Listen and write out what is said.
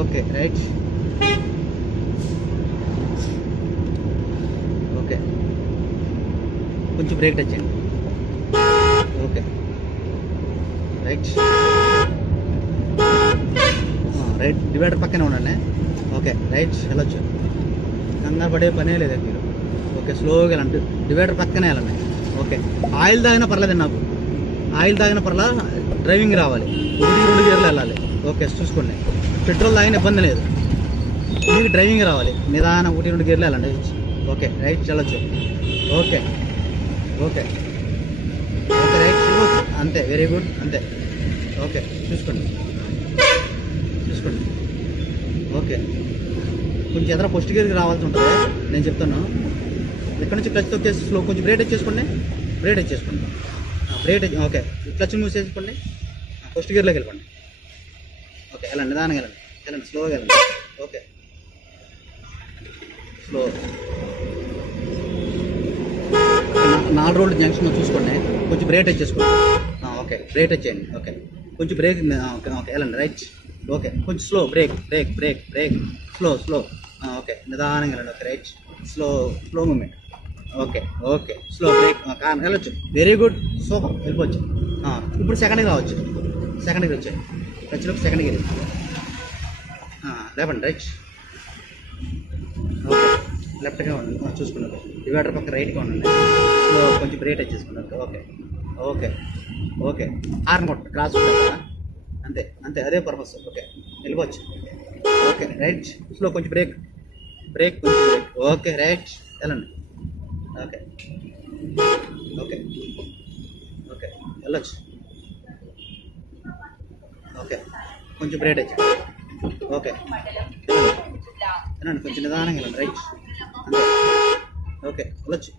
Okay right. Okay కొంచెం break touch చేయండి. Okay right. Right divider పక్కనే ఉండండి. ఓకే రైట్ వెళ్ళొచ్చు. కంగారు పడే పనే లేదు మీరు. ఓకే స్లోగా వెళ్ళండి. డివైడర్ పక్కనే వెళ్ళండి. ఓకే ఆయిల్ తాగినా పర్లేదండి. నాకు ఆయిల్ తాగినా పర్లా, డ్రైవింగ్ రావాలి. 1-2 గేర్లు వెళ్ళాలి. ఓకే చూసుకోండి. పెట్రోల్ తాగిన ఇబ్బంది లేదు, మీకు డ్రైవింగ్ రావాలి. నిదానం 1-2 గేర్లు వెళ్ళండి. ఓకే రైట్ వెళ్ళొచ్చు. ఓకే ఓకే ఓకే రైట్ వెళ్ళవచ్చు. అంతే, వెరీ గుడ్. అంతే. ఓకే చూసుకోండి చూసుకోండి. ఓకే కొంచెం ఎదర ఫస్ట్ గేర్కి రావాల్సి ఉంటుంది. నేను చెప్తాను. ఇక్కడ నుంచి క్లచ్ తొక్కేసి స్లో కొంచెం బ్రేక్ వచ్చేసుకోండి. బ్రేక్ వచ్చేసుకోండి. బ్రేక్ ఓకే క్లచ్ మూసేసుకోండి. ఫస్ట్ గేర్లోకి వెళ్ళిపోండి. ఓకే వెళ్ళండి. నిదానంగా వెళ్ళండి. వెళ్ళండి స్లోగా వెళ్ళండి. Okay slow. 4 రోడ్లు జంక్షన్ చూసుకోండి. కొంచెం బ్రేక్ వచ్చేసుకోండి. ఓకే బ్రేక్ వచ్చేయండి. ఓకే కొంచెం బ్రేక్. ఓకే ఓకే వెళ్ళండి రైట్. ఓకే కొంచెం slow. Brake brake brake brake slow slow. Okay నిదానంగా వెళ్ళండి. Okay right. Slow slow moment. Okay okay slow brake. వెళ్ళొచ్చు. Very good super. వెళ్ళిపోవచ్చు. ఇప్పుడు సెకండ్కి రావచ్చు. సెకండ్కి వచ్చాయి. వచ్చేలోపు సెకండ్కి వెళ్ళి లేపండి రైట్. ఓకే లెఫ్ట్గా ఉండండి. చూసుకున్నారు. డివైడర్ పక్క రైట్గా ఉండండి. స్లో కొంచెం బ్రేక్ వచ్చేసుకున్నారు. ఓకే ఓకే ఓకే హార్న్ కొట్టండి. క్రాస్ ఉంటుంది కదా, అంతే అంతే, అదే పర్పస్. ఓకే వెళ్ళిపోవచ్చు. Okay right. స్లో కొంచెం బ్రేక్ బ్రేక్ కొంచెం బ్రేక్. ఓకే రైట్ వెళ్ళండి. ఓకే ఓకే ఓకే వెళ్ళొచ్చు. ఓకే కొంచెం బ్రేక్ వచ్చి. ఓకే వెళ్ళండి. కొంచెం నిదానంగా వెళ్ళండి రైట్. అంతే. ఓకే వెళ్ళొచ్చు.